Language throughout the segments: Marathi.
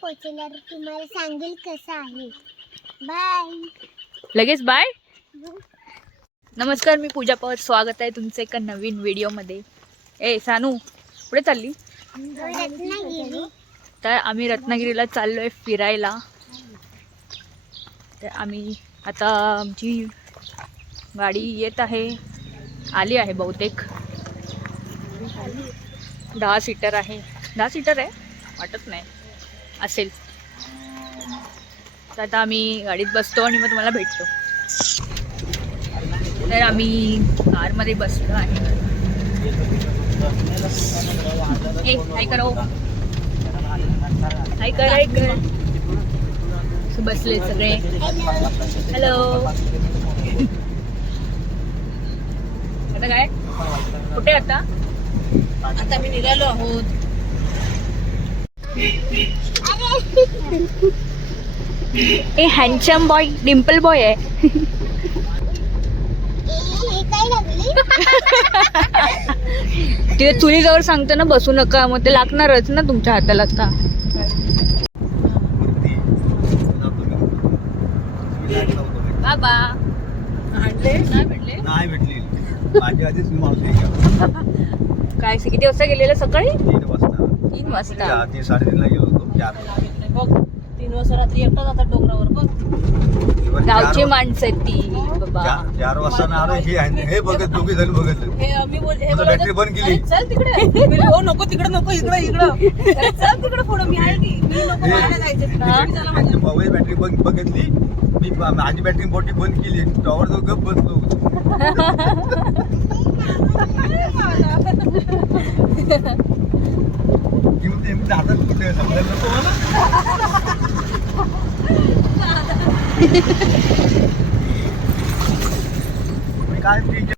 पोचल्यावर तुम्हाला सांगेल कसं आहे. बाय लगेच बाय नमस्कार मी पूजा पवार. स्वागत आहे तुमचं एका नवीन व्हिडिओमध्ये. ए सानू पुढे चालली? रत्नागिरी. तर आम्ही रत्नागिरीला चाललो आहे फिरायला. तर आम्ही आता आमची गाडी येत आहे. आली आहे बहुतेक. दहा सीटर आहे. दहा सीटर आहे? वाटत नाही. असेल. तर आता आम्ही गाडीत बसतो आणि मग तुम्हाला भेटतो. तर आम्ही कारमध्ये बसलो आहे. काय करो हो? हाय कर कर? बसले सगळे. हॅलो आता काय? कुठे आता? आता मी निघालो आहोत. ए हँडसम बॉय डिम्पल बॉय आहे. तिथे चुलीजवळ सांगतो ना बसू नका मग ते लागणारच ना तुमच्या हाताला आता. बाबा. नाही भेटले. काय किती वाजता गेलेलं सकाळी? तीन वाजता. तीन वाजता. साडेतीनला गेलो होतो चार बघ तीन वाजता रात्री एकटा जातात डोंगरावर बघ. गावची माणसं आहेत ती बाबा. चार- वाजता ना आलो हे आहे- हे बघत दोघी जण बघत हे मी बोल हे आता बॅटरी बंद केली. चल तिकडे. हो नको तिकडे नको इकडे इकडं. चल तिकडे पुढे मी आहे की. मी नको मला जायचं मोबाईल बॅटरी बंद बघितली. मी माझी बॅटरी मोठी बंद केली. टॉवर जो गप बसलो. की मग ते मी हातात कुठे समजायला नको मला मी काय तीन बाजूला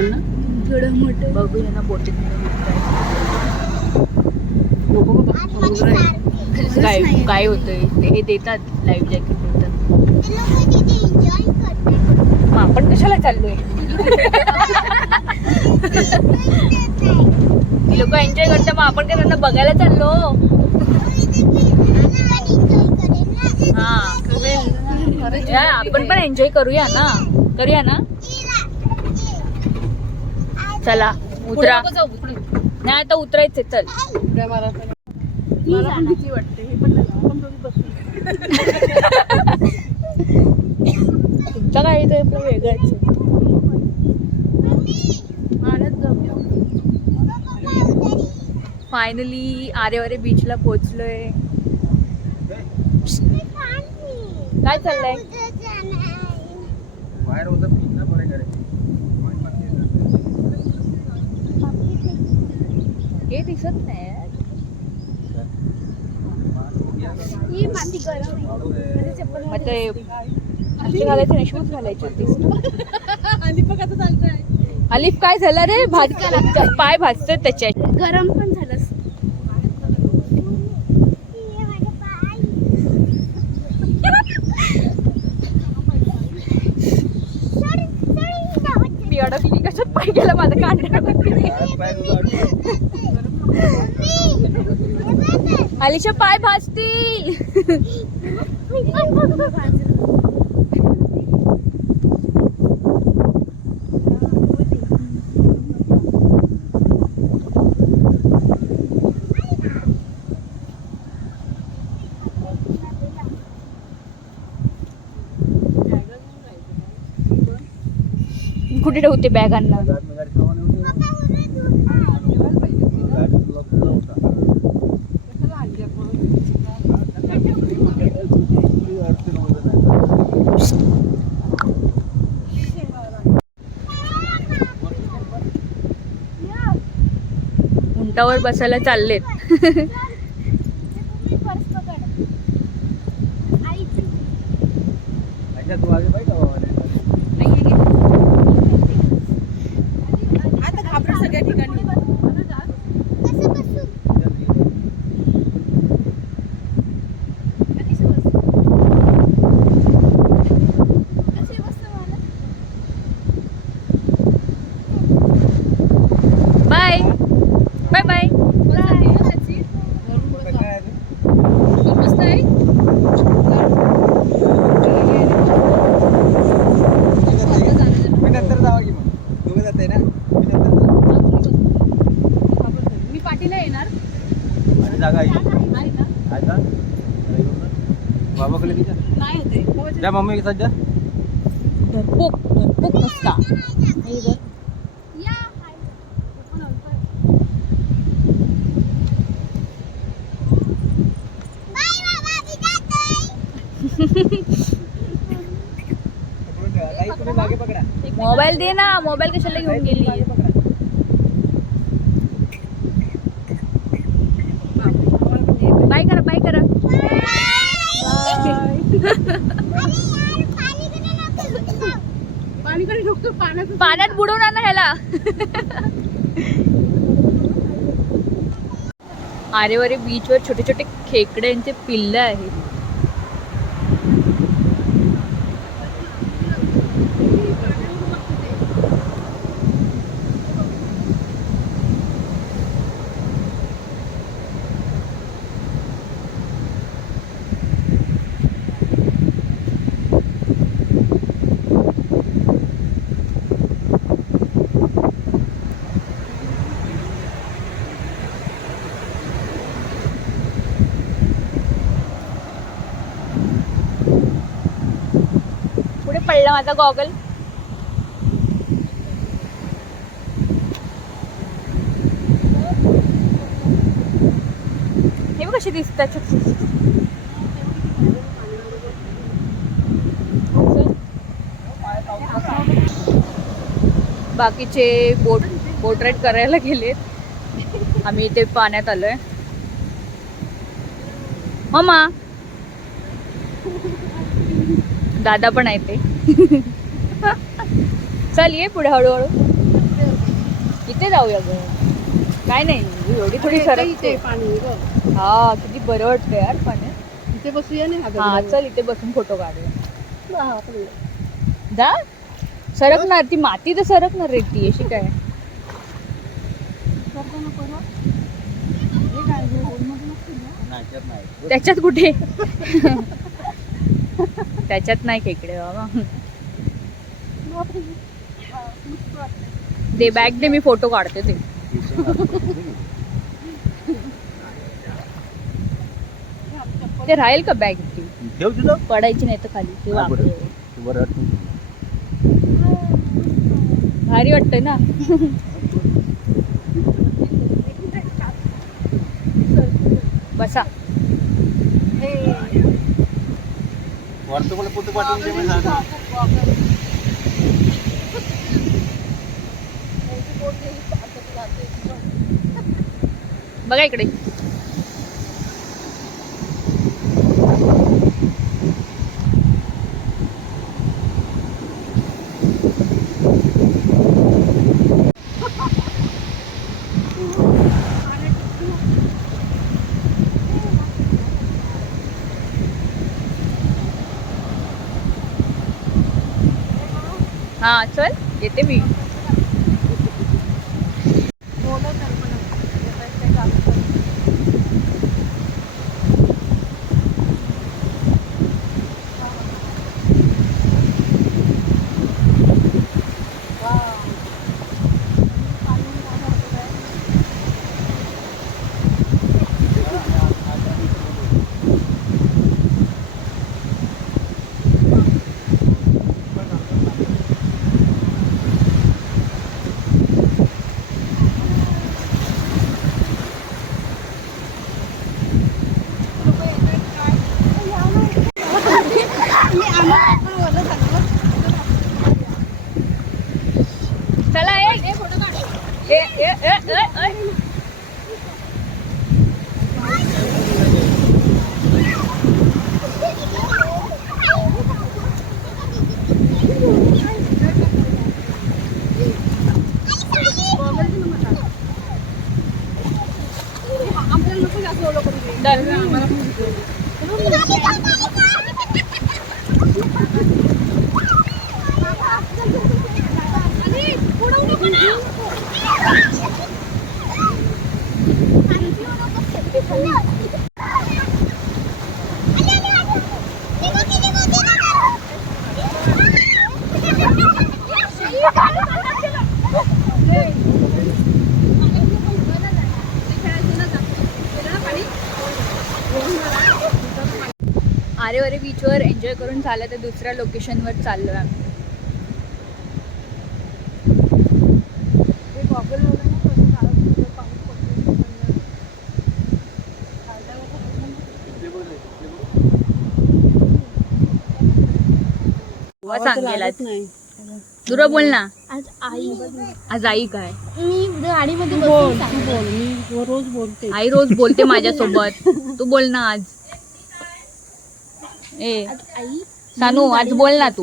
आपण ना? थोडं मोठं. बघूया ना बोटीत नको समुद्र आहे काय काय होतंय? ते हे देतात लाईव्ह जॅकेट देतात. आपण कशाला चाललोय? लोक एन्जॉय करतात मग आपण काय त्यांना बघायला चाललो? हा. आपण पण एन्जॉय करूया ना. करूया ना? चला उतरा. नाही आता उतरायचे चल. हे. तुमचं काय ते आपलं वेगळंच फायनली आरेवारे बीचला पोहोचलोय. काय चाललंय? बाहेर होतं पीक ना बरं करायचं हे दिसत नाही. माती गरम आहे. मग ते असे घालायचे नाही शूज घालायचे होते. अलिफ काय झालं रे? भाज पाय भाजतात त्याच्या गरम पण झालं हे माझं पाय. सोड, सोड, धावत मी अडकली कशात पाय गेला माझा कांदा बाहेर पाय तुझं अडकलं. अलिशा पाय भाजतील कुठे ठेवते बॅगांना गाडी में गाडी खावा नाही होती. गाडी तुला तुला होता. अडचण वगैरे नाही. उंटावर बसायला चाललेत. तू आगे बाई का बाबा? आता घाबरट सगळ्या ठिकाणी कसं बसू? बाय बाय बाय कुठं काय आहे ते? मस्त आहे मी नंतर जावा की मग दोघं जाते ना मी नंतर जाऊ. मी पाठीला येणार माझी जागा आहे नाही का आहे का अरे येऊ ना. बाबाकडे तिच्या नाही जा मम्मी के साथ जा. धरपूक धरपूक नसता मोबाईल दे ना मोबाईल कशाला घेऊन गेली मागे पकडा बाय करा बाय करा अरे यार, पाणीकडे नको जाऊ. पाणीकडे ढोकतो पाण्यात पाण्यात बुडवून आणा ह्याला अरे बीचवर छोटे छोटे खेकड्यांचे पिल्ल आहेत पुढे पडला माझा गॉगल. हे बघ कशी दिसतात बाकीचे बोट बोट राईड करायला गेलेत. आम्ही इथे पाण्यात आलोय. ममा. दादा पण आहे ते. चल ये पुढे हळूहळू. इथे जाऊया ग. काय नाही एवढी थोडी सरक इथे पाणी गं. हा किती बरं वाटतं यार पाण्यात इथे बसूया नाही हा हा. चल इथे बसून फोटो काढूया. हा. जा. सरकणार ती माती तर सरकणार रे ती अशी काय? नाही. त्याच्यात कुठे? त्याच्यात नाही खेकडे बाबा? दे बॅग दे मी फोटो काढते ते. ते राहील का बॅग ती? पडायची नाही तर खाली. ते. भारी वाटतंय ना? बसा. व्हॉट्सअपला कुठे पाठवून दे बघा इकडे हा चल येते मी चला ए ए ए ए ए ए आरेवारे बीचवर एन्जॉय करून झालं तर दुसऱ्या लोकेशनवर चाललो आम्ही. वा सांगेलाच दुरा बोल ना. आज आई आज आई काय? मी गाडीमध्ये बसून बोल. मी रोज बोलते. आई रोज बोलते माझ्यासोबत. तू बोल ना आज. ए. सानू आज बोल ना तू.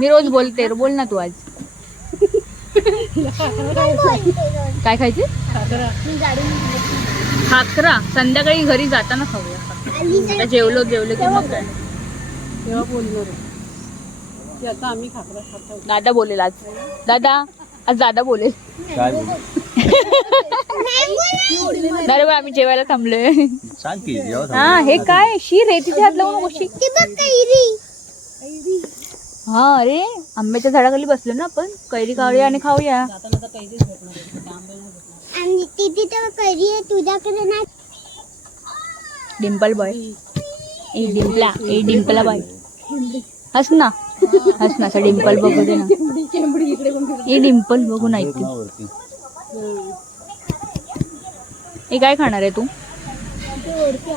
मी रोज बोलते बोल ना तू आज. काय खायचे? खाकरा. संध्याकाळी घरी जाताना खाऊया. आता जेवलो जेवलो की मग काय तेव्हा बोलणार की आता आम्ही खाकरा खातो दादा बोलेल आज. दादा आज दादा बोलेल. बा आम्ही जेवायला थांबलोय. सांग की. हा हे काय? शी रेतीचे हात लावून कशी हा अरे आंब्याच्या झाडाखाली बसलो ना आपण. कैरी खाऊया आणि खाऊया. आणि तिथे तर कधी आहे तुझ्याकडे नाही. Dimple boy. ए डिम्पला. ए डिम्पला बॉय. हस ना. हस ना असं डिम्पल बघू दे ना. ए डिम्पल बघू नाही ती कोणावरती? हे काय खाणार आहे तू?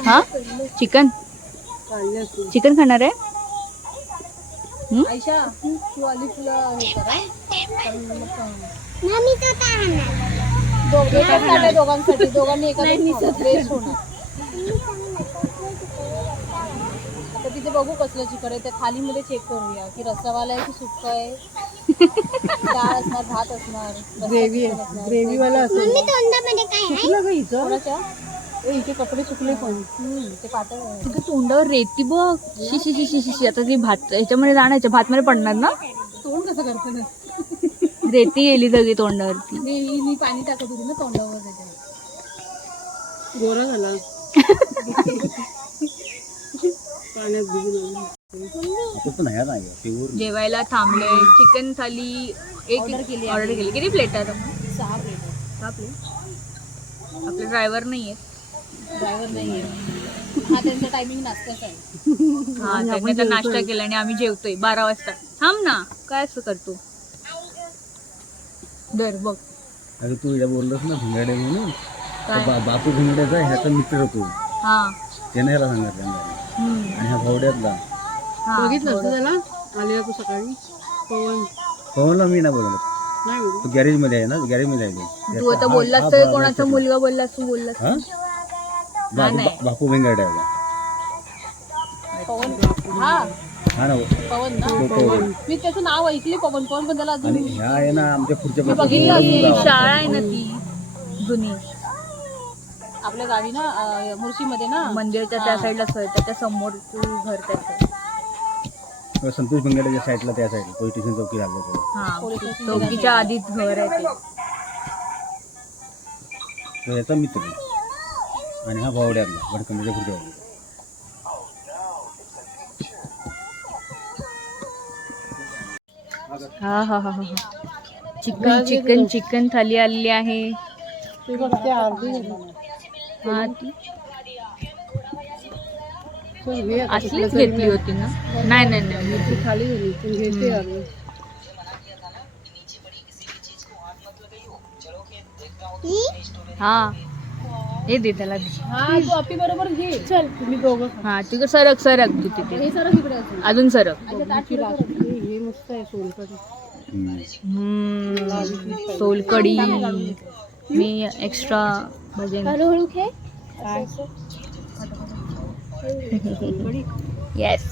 हा? चिकन? चिकन खाणार आहे? हे दोघांसाठी दोघांसाठी? दोघांनी एका तिथे बघू कसलं चिकन आहे. ते थाली मध्ये चेक करूया की रस्सावाला आहे की सुक्क आहे? डाळ असणार भात असणार ग्रेव्ही ग्रेव्ही वाला आहे इथे कपडे सुकले पण. ते पातळ आहे. तुझ्या तोंडावर रेती बघ. शी शी शी शी शी शी. आता ती भात ह्याच्यामध्ये जाण्याच्या भातमध्ये पडणार ना? तोंड कसं करते रेती गेली सगळी तोंडावरती. मी पाणी टाकत होती ना तोंडावर गोरा झाला. आहे जेवायला थांबलोय चिकन थाली एक ऑर्डर केली किती प्लेट आपण? सहा प्लेट सहा प्लेट आपले ड्रायव्हर नाही आहेत ड्रायव्हर हा त्यांचा टायमिंग नाश्त्याचा आहे. हा त्यांनी तर नाश्ता केला आणि आम्ही जेवतोय. बारा वाजता. थांब ना काय असं करतो? दर बघ. अरे तू इकडे बोललास ना भिंगाडे म्हणून. काय? तर बा- बापू भिंगाड्याचा ह्याचा मित्र होतो हा. त्याने ह्याला सांगितलं. आणि ह्या भावड्यातला. हा, बघितलं थोडं. त्याला? आलेला तू सकाळी. पवन. पवनला मी नाही बोलत नाही बोलू. तो गॅरेजमध्ये आहे ना गॅरेजमध्ये आहे तो. तू आता बोललास तर कोणाचा मुलगा बोललास तू बोललास? हा? बापू बापू? पवन हा. हा ना पवन ना. तो मी त्याचं नाव ऐकले पवन पवन पण त्याला अजून आणि ह्या आहे ना आमच्या पुढच्या बघितलं ती. शाळा आहे ना ती जुनी. आपल्या गावी ना मुर्शी मध्ये ना. मंदिरच्या त्या साईडला त्याच्यासमोर तू घर त्याचं. संतोष भेंगडेच्या साईडला त्या साईडला पोलीस स्टेशन चौकी लागलं. हा चौकीच्या आधीच घर आहे ते. तो याचा मित्र आहे. आणि हा भावड्यातला भडकंडीच्या पुढच्या बाजूला. हा हा हा हा चिकन चिकन चिकन थाली आलेली आहे ते ते. हा ती. असलीच घेतली होती ना नाही नाही नाही ती खाली झाली घेते हा हे दे त्याला दे. हा तू अपी बरोबर घे. चल. तुम्ही दोघं. हा तिकडे सरक सरक तू तिथे. हे सर इकडे असेल. अजून सरक. अच्छा, ताट पुढे कर. हे हे मस्त आहे सोलकढी. हम्म. हम्म, सोलकढी. मी एक्स्ट्रा भजन हळूहळू येस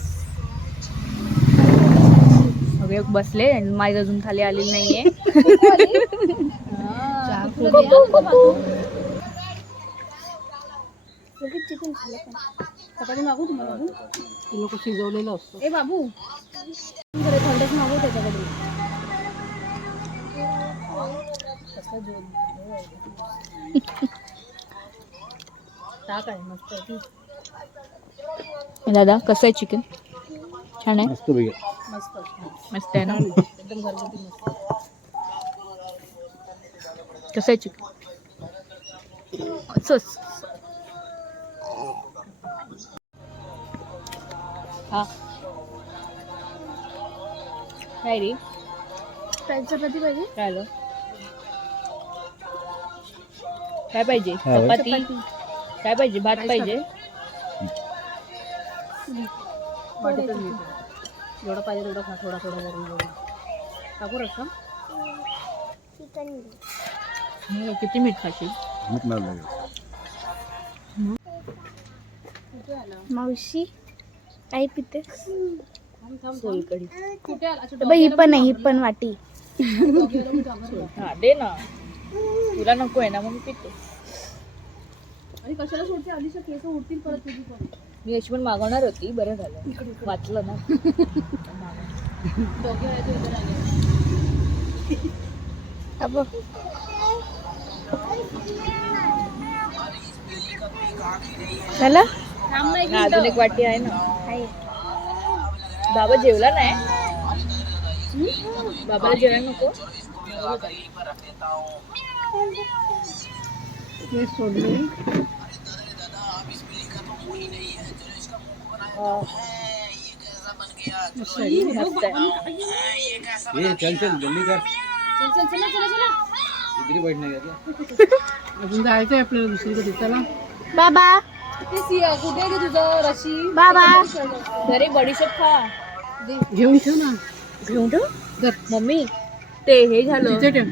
सगळे बसले. आणि माझी अजून थाली आलेली नाहीये. हा, हा. चिकन पण. मागू तुम्हाला? ते लोक शिजवलेलं असतं ए बाबू थंडच मागू त्याच्याकडे टाक आहे मस्त दादा कसं आहे चिकन छान आहे मस्त भैया मस्त मस्त आहे ना एकदम घरगुती मस्त कसं आहे चिकन असंच हा. काय रे? चपाती पाहिजे? काय आलं काय पाहिजे? हा, होय. चपाती? काय पाहिजे? भात पाहिजे? वाटेतच जेवढं पाहिजे तेवढं खा थोडा थोडा वरून वरून टाकू चिकन हम्म, किती मीठ खाशील? मीठ नाही लागेल मावशी. आई पिते. सोलकढी. बाई ही पण आहे ही पण वाटी. हा दे ना. तुला नको आहे ना मग मी पितो. आणि कशाला सोडते? अलिशा केस उडतील परत तुझी पण. मी अशी पण मागवणार होती बरं झालं. वाचलं ना. दोघे आहे ते इकडे आले अब. झालं? थांब ना एक हा, अजून एक वाटी आहे ना. बाबा जेवला नाही? बाबाला जेवायला नको? चल चल जल्दी कर. चल चल चला चला इकडे अजून जायचंय आपल्याला दुसरीकडे चला. बाबा. ते कुठे तुझं? रशी? बाबा. घरी बडीशेप खा. घेऊन ठेव ना. घेऊन ठेव? धर. मम्मी ते हे झालं. तिथे ठेव.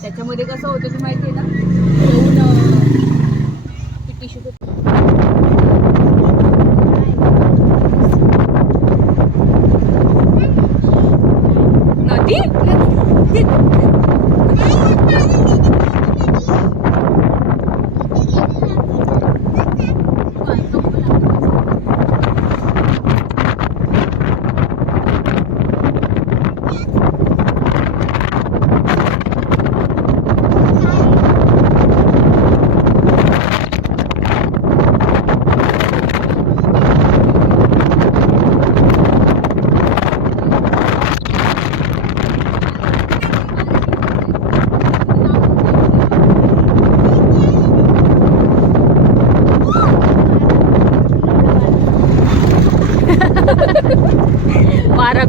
त्याच्यामध्ये कसं होतं ते माहितीये ना ठेवून टिश्यू नदी?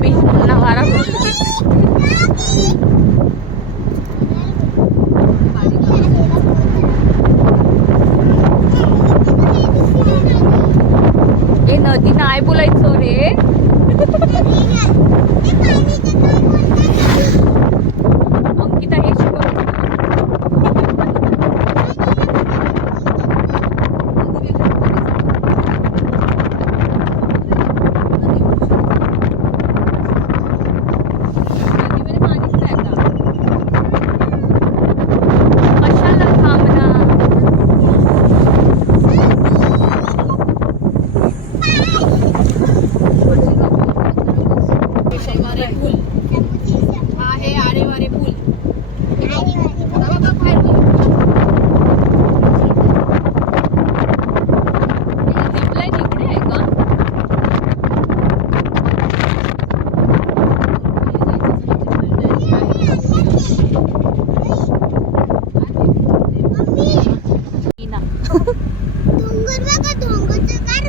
वारा बी वारा ए नदी नाही बोलायचं रे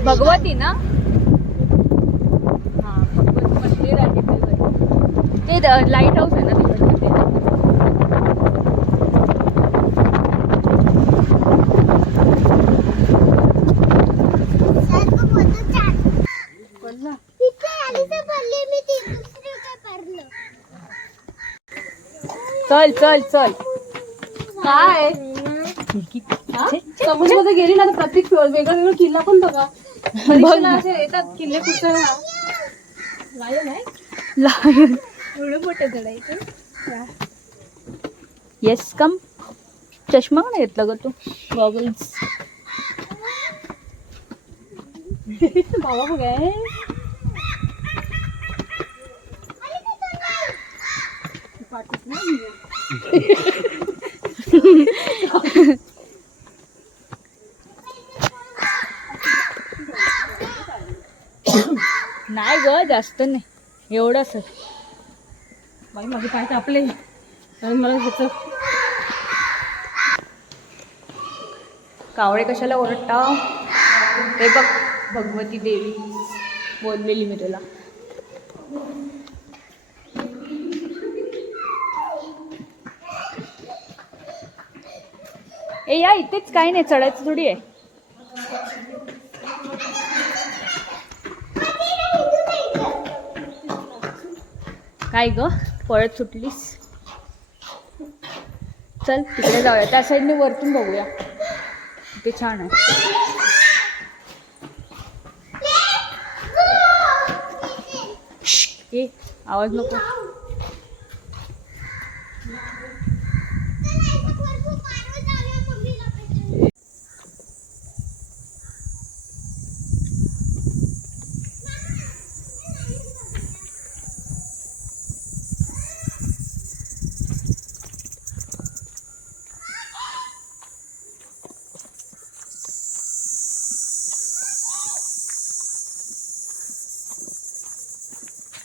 भगवती ना हा भगवती मंदिर आहे ते वरती. ते लाइट हाऊस आहे ना तिकडचं ते सारखं बोलतो चाल. चल. चल चल काय समुद्रामध्ये गेली ना तर प्रत्येक वेगळा वेगळा किल्ला पण बघा. येतात किल्ले कुठे? लायन आहे? लायन. एवढं मोठे चढायचे येस कम चष्मा का नाही घेतला ग तू. गॉगल्स बाबा बघ आहे पाठीत नाही. ग जास्त नाही. एवढंच आहे. बाई माझे पाय कापले मला ह्याचं कावळे कशाला ओरडता? ते बघ भगवती देवी बोललेली मी तुला. ए या इथेच काही नाही चढायचं थोडी आहे. काय ग? पळत सुटलीस. चल तिकडे जाऊया. त्या साईडने वरतून बघूया. ते छान आहे. ए आवाज नको.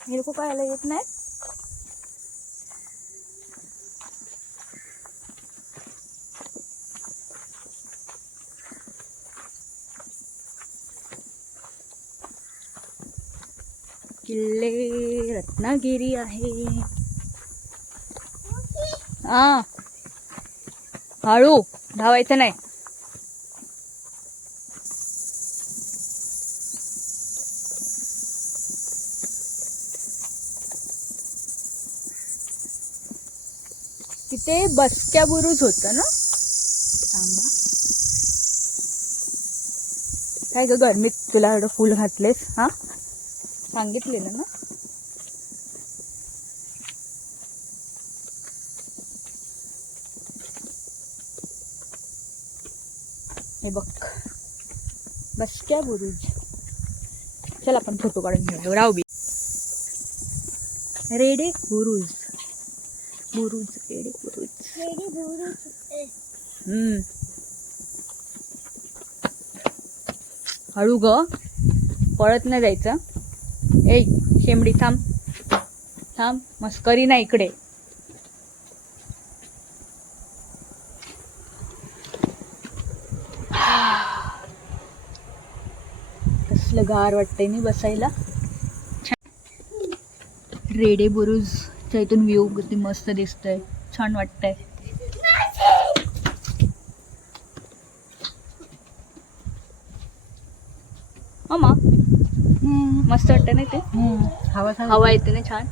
हे लोक काय येत नाही किल्ले रत्नागिरी आहे। हा। हळू धावायचं नाही. तिथे बसक्या बुरुज होतं ना? थांबा. काय ग गरमीत तुला एवढं फुल घातलेस? हा? सांगितलेलं ना? हे बघ. बसक्या बुरुज. चल आपण फोटो काढून घेऊ राहू बी रेडे? बुरुज. बुरुज रेडे बुरुज हम्म. हळू ग. पळत नाही जायचं. ए शेंबडी थांब. थांब मस्करी नाही इकडे. कसलं गार वाटतंय नाही बसायला. रेडे बुरुजच्या इथून व्ह्यू किती मस्त दिसतंय छान वाटतंय. मामा मस्त वाटतं ना ते हवा हवा येते ना छान.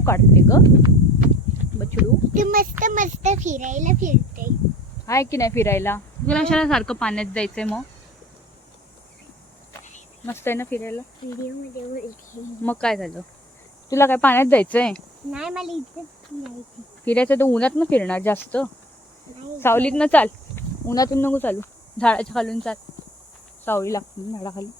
येऊ काढते ग. बछडू. ते मस्त मस्त फिरायला फिरते. आहे की नाही फिरायला? तुला कशाला सारखं पाण्यात जायचंय मग? मस्त आहे ना फिरायला? व्हिडिओमध्ये बोलते मग काय झालं? तुला काय पाण्यात जायचंय? नाही मला इथं फिरायचं फिरायचं तर उन्हात ना फिरणार जास्त. सावलीत ना चाल. उन्हातून नको चालू. झाडाच्या खालून चाल. सावली लागते ना झाडाखाली.